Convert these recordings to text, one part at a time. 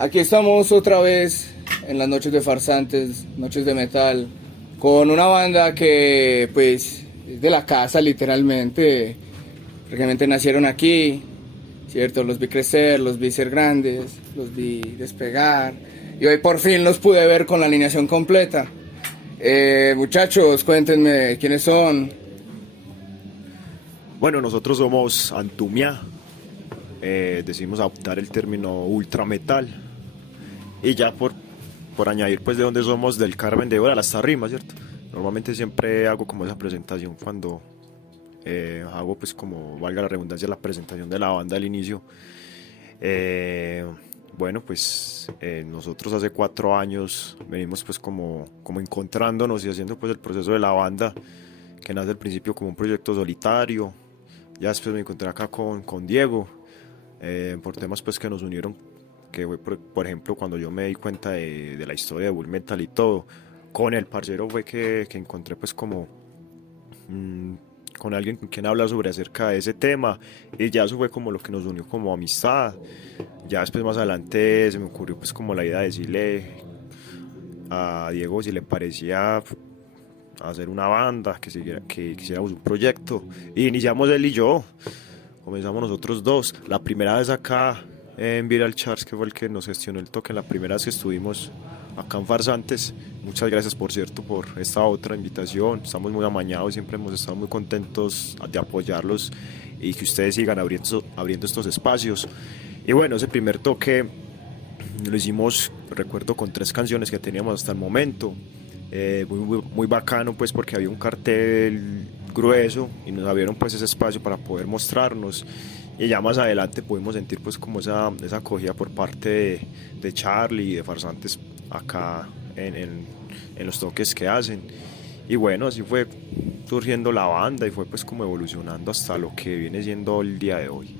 Aquí estamos otra vez en las noches de farsantes, noches de metal, con una banda que pues es de la casa literalmente, prácticamente nacieron aquí, ¿cierto? Los vi crecer, los vi ser grandes, los vi despegar y hoy por fin los pude ver con la alineación completa. Muchachos, cuéntenme quiénes son. Bueno, nosotros somos Antumia, decidimos adoptar el término ultrametal y ya por añadir pues de dónde somos, del Carmen de Ora, las tarrimas, ¿cierto? Normalmente siempre hago como esa presentación cuando hago pues como, valga la redundancia, la presentación de la banda al inicio. Eh, bueno, pues nosotros hace 4 años venimos pues como encontrándonos y haciendo pues el proceso de la banda, que nace al principio como un proyecto solitario. Ya después me encontré acá con Diego, por temas pues que nos unieron, que fue por ejemplo cuando yo me di cuenta de la historia de Bull Metal y todo. Con el parcero fue que encontré pues como mm, con alguien con quien hablar sobre acerca de ese tema, y ya eso fue como lo que nos unió como amistad. Ya después más adelante se me ocurrió pues como la idea de decirle a Diego si le parecía hacer una banda, que quisiéramos un proyecto, y iniciamos él y yo, comenzamos nosotros dos, la primera vez acá en Viral Charts, que fue el que nos gestionó el toque, la primera vez que estuvimos acá en Farsantes. Muchas gracias por cierto por esta otra invitación, estamos muy amañados, siempre hemos estado muy contentos de apoyarlos y que ustedes sigan abriendo estos espacios. Y bueno, ese primer toque lo hicimos, recuerdo, con 3 canciones que teníamos hasta el momento. Muy bacano pues porque había un cartel grueso y nos abrieron pues ese espacio para poder mostrarnos, y ya más adelante pudimos sentir pues como esa acogida por parte de Charlie y de Farsantes acá en los toques que hacen. Y bueno, así fue surgiendo la banda y fue pues como evolucionando hasta lo que viene siendo el día de hoy.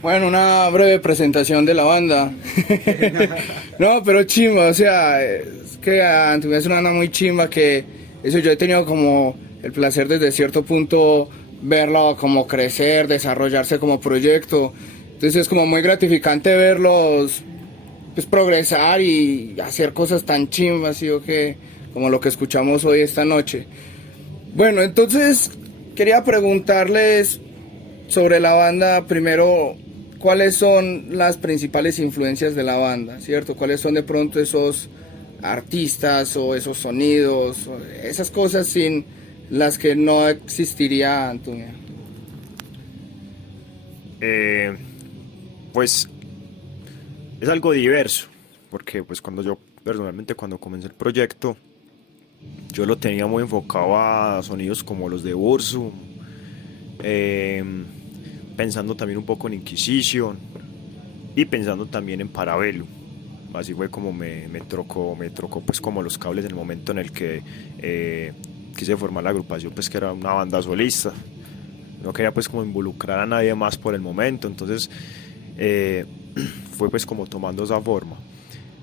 Bueno, una breve presentación de la banda. No, pero chimba, o sea, es que Antumia es una banda muy chimba que eso yo he tenido como el placer desde cierto punto verlo como crecer, desarrollarse como proyecto. Entonces es como muy gratificante verlos pues progresar y hacer cosas tan chimbas, ¿sí o qué? Como lo que escuchamos hoy esta noche. Bueno, entonces quería preguntarles sobre la banda primero, ¿cuáles son las principales influencias de la banda, cierto? ¿Cuáles son de pronto esos artistas o esos sonidos, o esas cosas sin las que no existiría Antonia? Eh, pues es algo diverso, porque pues cuando yo personalmente cuando comencé el proyecto yo lo tenía muy enfocado a sonidos como los de Burzum, eh, pensando también un poco en Inquisition y pensando también en Parabellum. Así fue como me trocó pues como los cables en el momento en el que quise formar la agrupación, pues que era una banda solista. No quería pues como involucrar a nadie más por el momento, entonces eh, fue pues como tomando esa forma.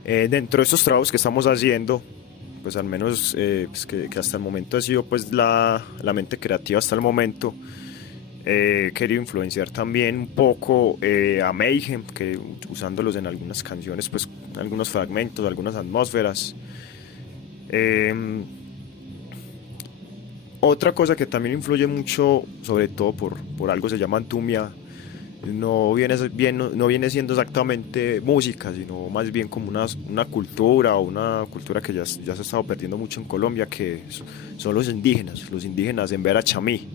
Dentro de estos trabajos que estamos haciendo, pues al menos pues que hasta el momento ha sido pues la mente creativa hasta el momento. He querido influenciar también un poco a Mayhem, que usándolos en algunas canciones, pues algunos fragmentos, algunas atmósferas. Eh, Otra cosa que también influye mucho, sobre todo por algo se llama Antumia, no viene siendo exactamente música, sino más bien como una cultura, o una cultura que ya se ha estado perdiendo mucho en Colombia, que son los indígenas en Vera Chamí,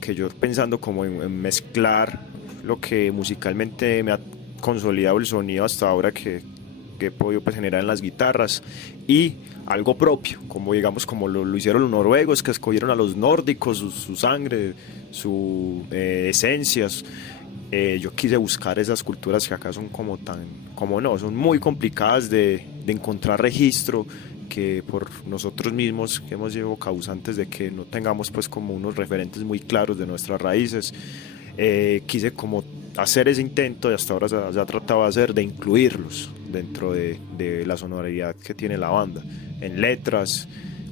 que yo pensando como en mezclar lo que musicalmente me ha consolidado el sonido hasta ahora, que he podido pues, generar en las guitarras, y algo propio, como digamos como lo hicieron los noruegos, que escogieron a los nórdicos, su sangre, su esencias. Yo quise buscar esas culturas que acá son como no, son muy complicadas de encontrar registro, que por nosotros mismos que hemos sido causantes de que no tengamos pues como unos referentes muy claros de nuestras raíces. Quise como hacer ese intento, y hasta ahora se ha tratado de hacer, de incluirlos dentro de la sonoridad que tiene la banda, en letras,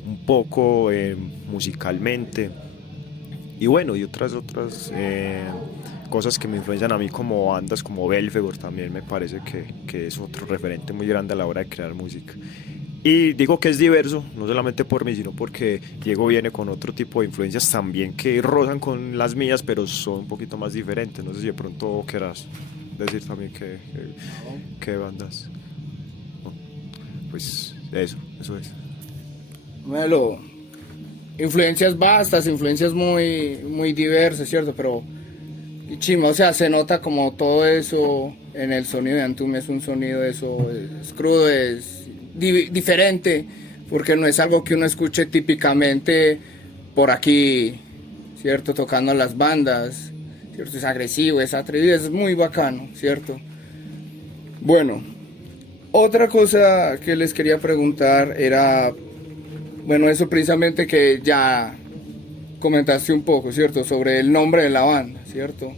un poco musicalmente, y bueno, y otras cosas que me influencian a mí como bandas como Belfegor también me parece que es otro referente muy grande a la hora de crear música. Y digo que es diverso, no solamente por mí, sino porque Diego viene con otro tipo de influencias también que rozan con las mías, pero son un poquito más diferentes. No sé si de pronto quieras decir también qué bandas. No, pues eso es. Melo, influencias vastas, influencias muy diversas, ¿cierto? Pero, y chimba, o sea, se nota como todo eso en el sonido de Antumia, es un sonido eso, es crudo, es diferente, porque no es algo que uno escuche típicamente por aquí, ¿cierto? Tocando las bandas, ¿cierto? Es agresivo, es atrevido, es muy bacano, ¿cierto? Bueno, otra cosa que les quería preguntar era, bueno, eso precisamente que ya comentaste un poco, ¿cierto? Sobre el nombre de la banda, ¿cierto?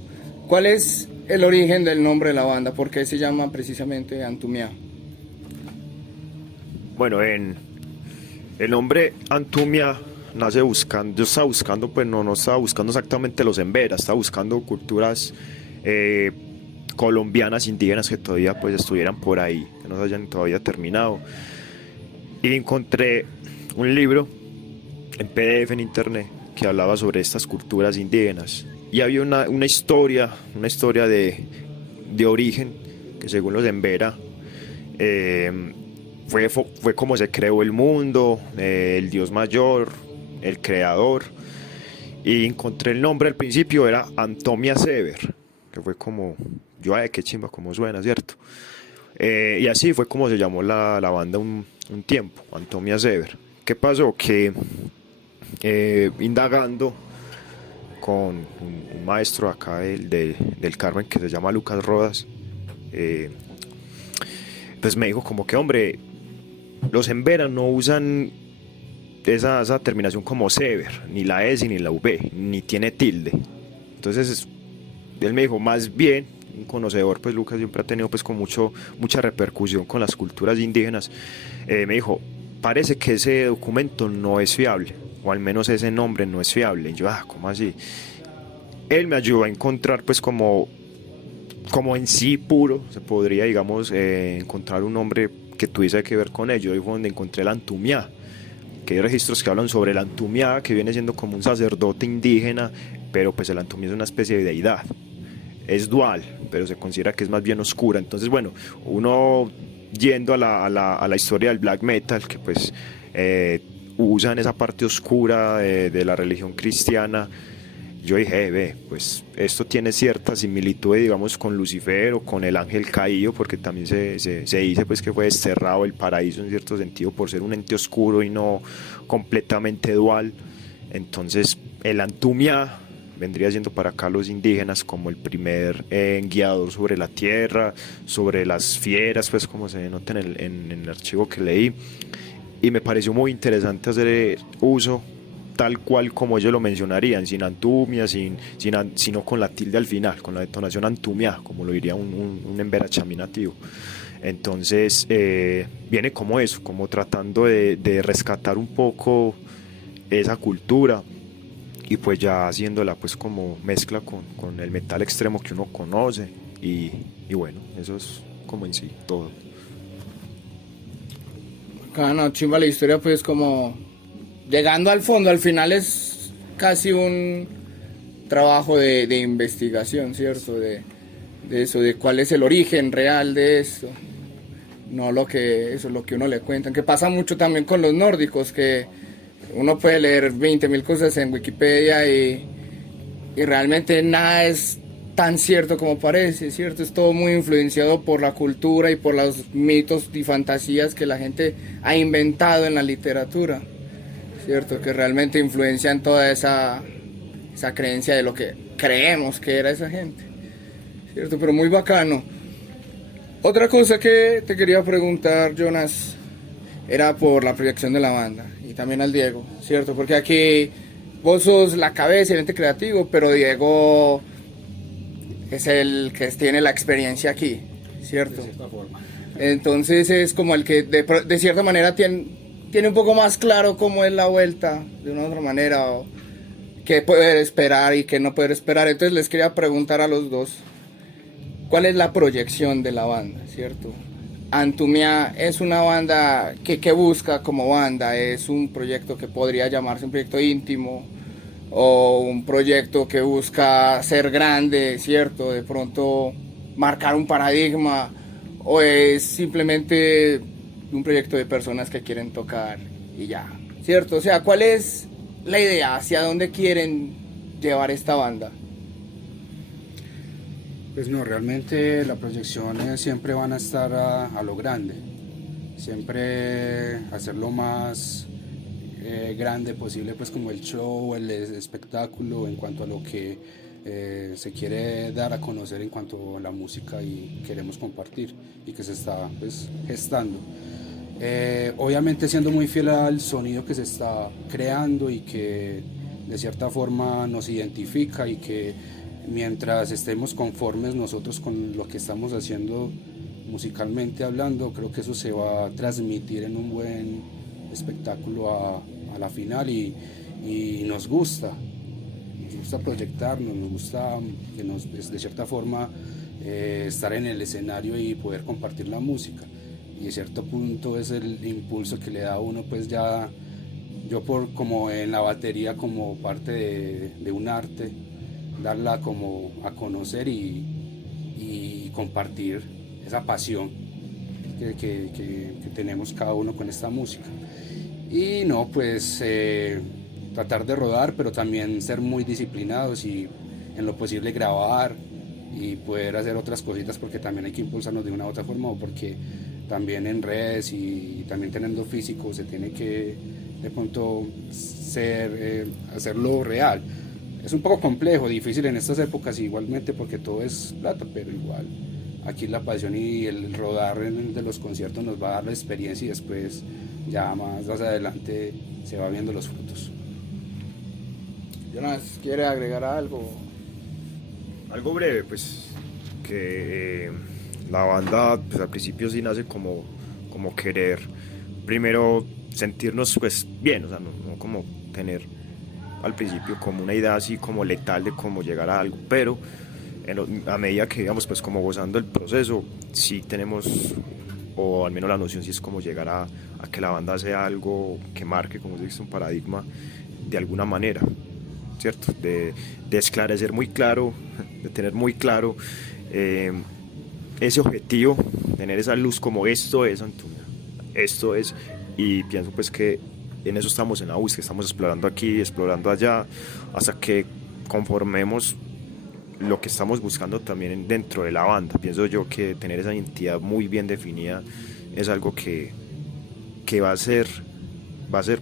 ¿Cuál es el origen del nombre de la banda? ¿Por qué se llama precisamente Antumia? Bueno, el nombre Antumia nace buscando, yo estaba buscando, pues no estaba buscando exactamente los emberas, estaba buscando culturas colombianas indígenas que todavía pues estuvieran por ahí, que no se hayan todavía terminado. Y encontré un libro en PDF en internet que hablaba sobre estas culturas indígenas. Y había una historia de origen que según los embera fue como se creó el mundo, el Dios mayor, el creador. Y encontré el nombre al principio, era Antomia Sever, que fue como, yo, ay, qué chimba, como suena, ¿cierto? Y así fue como se llamó la banda un tiempo, Antomia Sever. ¿Qué pasó? Que indagando con un maestro acá del Carmen que se llama Lucas Rodas, pues me dijo como que, hombre, los embera no usan esa terminación como Sever, ni la S ni la V, ni tiene tilde. Entonces él me dijo, más bien, un conocedor, pues Lucas siempre ha tenido pues con mucha repercusión con las culturas indígenas, me dijo, parece que ese documento no es fiable, o al menos ese nombre no es fiable. Y yo, ¿cómo así? Él me ayudó a encontrar pues como en sí puro, se podría, digamos, encontrar un nombre que tuviese que ver con ello. Ahí fue donde encontré el Antumia, que hay registros que hablan sobre el Antumia, que viene siendo como un sacerdote indígena, pero pues el Antumia es una especie de deidad. Es dual, pero se considera que es más bien oscura. Entonces, bueno, uno yendo a la historia del black metal, que pues usan esa parte oscura de la religión cristiana, yo dije, ve, pues esto tiene cierta similitud, digamos, con Lucifer o con el ángel caído, porque también se dice pues que fue desterrado del paraíso en cierto sentido por ser un ente oscuro y no completamente dual. Entonces el Antumia vendría siendo para acá los indígenas como el primer guiador sobre la tierra, sobre las fieras, pues como se nota en el archivo que leí, y me pareció muy interesante hacer uso tal cual como ellos lo mencionarían, sin Antumia, sino con la tilde al final, con la detonación Antumia, como lo diría un embera chamí nativo. Entonces viene como eso, como tratando de rescatar un poco esa cultura y pues ya haciéndola pues como mezcla con el metal extremo que uno conoce y bueno, eso es como en sí todo. No, chimba la historia, pues como llegando al fondo, al final es casi un trabajo de investigación, ¿cierto? De eso, de cuál es el origen real de esto. No lo que uno le cuentan, que pasa mucho también con los nórdicos, que uno puede leer 20.000 cosas en Wikipedia y realmente nada es tan cierto como parece, ¿cierto? Es todo muy influenciado por la cultura y por los mitos y fantasías que la gente ha inventado en la literatura, ¿cierto? Que realmente influencian toda esa creencia de lo que creemos que era esa gente, ¿cierto? Pero muy bacano. Otra cosa que te quería preguntar, Jonas, era por la proyección de la banda y también al Diego, ¿cierto? Porque aquí vos sos la cabeza, el ente creativo, pero Diego es el que tiene la experiencia aquí, ¿cierto? De cierta forma. Entonces es como el que de cierta manera tiene un poco más claro cómo es la vuelta, de una otra manera, o qué poder esperar y qué no poder esperar. Entonces les quería preguntar a los dos, ¿cuál es la proyección de la banda, cierto? Antumia es una banda que busca como banda, es un proyecto que podría llamarse un proyecto íntimo o un proyecto que busca ser grande, cierto, de pronto marcar un paradigma, o es simplemente un proyecto de personas que quieren tocar y ya, cierto. O sea, ¿cuál es la idea? ¿Hacia dónde quieren llevar esta banda? Pues no, realmente las proyecciones siempre van a estar a lo grande, siempre hacer lo más grande posible, pues como el show, el espectáculo en cuanto a lo que se quiere dar a conocer en cuanto a la música y queremos compartir y que se está pues gestando. Obviamente siendo muy fiel al sonido que se está creando y que de cierta forma nos identifica, y que mientras estemos conformes nosotros con lo que estamos haciendo musicalmente hablando, creo que eso se va a transmitir en un buen espectáculo a la final, y nos gusta proyectarnos, nos gusta que nos, pues, de cierta forma estar en el escenario y poder compartir la música, y de cierto punto es el impulso que le da a uno, pues ya yo por como en la batería como parte de un arte, darla como a conocer y compartir esa pasión que tenemos cada uno con esta música. Y no, pues tratar de rodar, pero también ser muy disciplinados y en lo posible grabar y poder hacer otras cositas, porque también hay que impulsarnos de una u otra forma, o porque también en redes y también teniendo físico se tiene que de pronto hacerlo real. Es un poco complejo, difícil en estas épocas igualmente, porque todo es plata, pero igual aquí la pasión y el rodar de los conciertos nos va a dar la experiencia, y después ya más adelante se va viendo los frutos. Jonas, ¿quiere agregar algo? Algo breve, pues que la banda pues, al principio sí nace como querer primero sentirnos pues bien, o sea, no como tener al principio como una idea así como letal de cómo llegar a algo, pero a medida que íbamos pues como gozando el proceso, sí tenemos, o al menos la noción sí es como llegar a que la banda sea algo que marque, como se dice, un paradigma de alguna manera, ¿cierto? De esclarecer muy claro, de tener muy claro ese objetivo, tener esa luz como esto es Antumia, esto es, y pienso pues que en eso estamos en la búsqueda, estamos explorando aquí, explorando allá, hasta que conformemos lo que estamos buscando también dentro de la banda. Pienso yo que tener esa identidad muy bien definida es algo que va a ser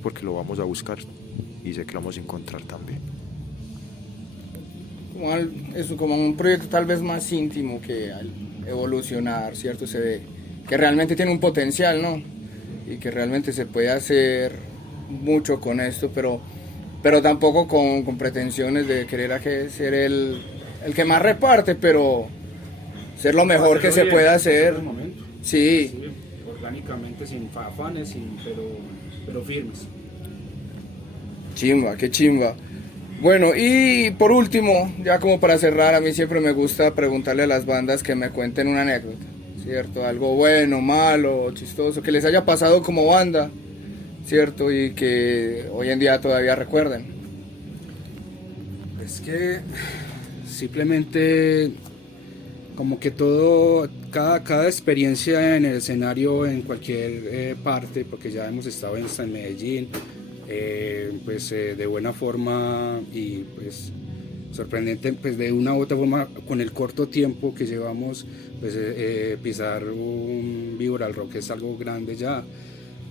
porque lo vamos a buscar y sé que lo vamos a encontrar también. Es como un proyecto tal vez más íntimo que al evolucionar, ¿cierto? Se ve que realmente tiene un potencial, ¿no? Y que realmente se puede hacer mucho con esto, pero tampoco con pretensiones de querer ser el que más reparte, pero ser lo mejor que se puede hacer. Sí. Orgánicamente, sin afanes, pero firmes. Chimba, qué chimba. Bueno, y por último, ya como para cerrar, a mí siempre me gusta preguntarle a las bandas que me cuenten una anécdota, ¿cierto? Algo bueno, malo, chistoso, que les haya pasado como banda, ¿cierto? Y que hoy en día todavía recuerden. Es que simplemente como que todo, cada experiencia en el escenario en cualquier parte, porque ya hemos estado en Medellín, pues de buena forma y pues sorprendente, pues de una u otra forma con el corto tiempo que llevamos, pues pisar un Víbora al Rock es algo grande ya.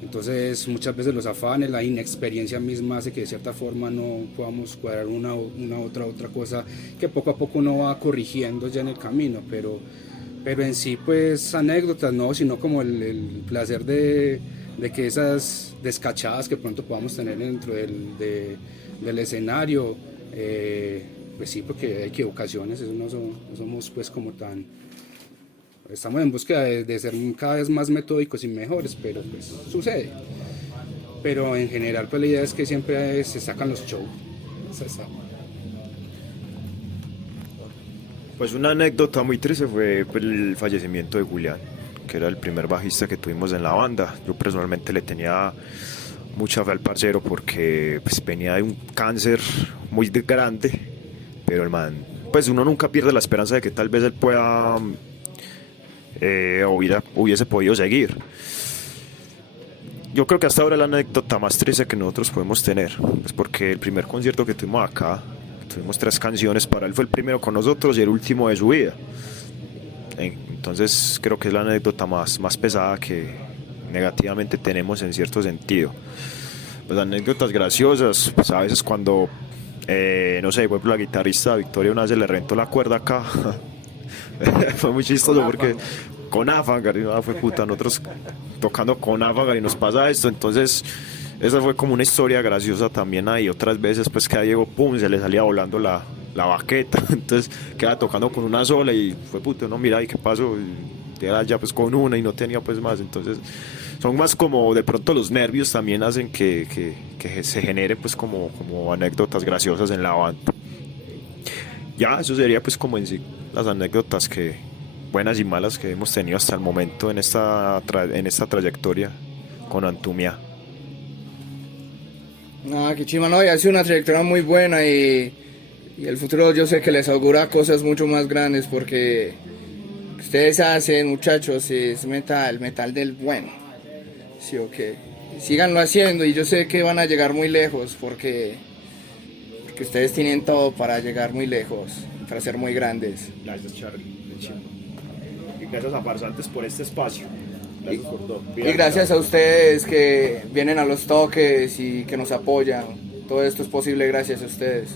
Entonces muchas veces los afanes, la inexperiencia misma hace que de cierta forma no podamos cuadrar una otra cosa que poco a poco uno va corrigiendo ya en el camino, pero en sí pues anécdotas no, sino como el placer de que esas descachadas que pronto podamos tener dentro del escenario, pues sí, porque hay equivocaciones, eso no somos pues como tan... Estamos en búsqueda de ser cada vez más metódicos y mejores, pero pues sucede. Pero en general pues la idea es que siempre se sacan los shows. Pues una anécdota muy triste fue pues, el fallecimiento de Julián, que era el primer bajista que tuvimos en la banda. Yo personalmente le tenía mucha fe al parcero porque pues, venía de un cáncer muy grande, pero el man, pues uno nunca pierde la esperanza de que tal vez él pueda hubiese podido seguir. Yo creo que hasta ahora es la anécdota más triste que nosotros podemos tener, pues porque el primer concierto que tuvimos acá, tuvimos 3 canciones para él, fue el primero con nosotros y el último de su vida. Entonces creo que es la anécdota más pesada que negativamente tenemos en cierto sentido. Pues anécdotas graciosas, pues a veces cuando, no sé, por ejemplo la guitarrista Victoria una vez le reventó la cuerda acá. Fue muy chistoso porque con Afangar, fue puta, nosotros tocando con Afangar y nos pasa esto, entonces esa fue como una historia graciosa también ahí. Otras veces pues que a Diego pum se le salía volando la baqueta, entonces quedaba tocando con una sola y fue puta, no mira y qué pasó, y era ya pues con una y no tenía pues más, entonces son más como de pronto los nervios también hacen que se genere pues como anécdotas graciosas en la banda. Ya, eso sería pues como en sí las anécdotas que buenas y malas que hemos tenido hasta el momento en esta trayectoria con Antumia. No, qué chima, no, y ha sido una trayectoria muy buena y el futuro yo sé que les augura cosas mucho más grandes porque ustedes hacen, muchachos, es metal del bueno, sí o qué, síganlo haciendo y yo sé que van a llegar muy lejos porque ustedes tienen todo para llegar muy lejos, para ser muy grandes. Gracias, Charlie. Y gracias a Farsantes por este espacio. Gracias por todo. Y gracias a ustedes que vienen a los toques y que nos apoyan. Todo esto es posible gracias a ustedes.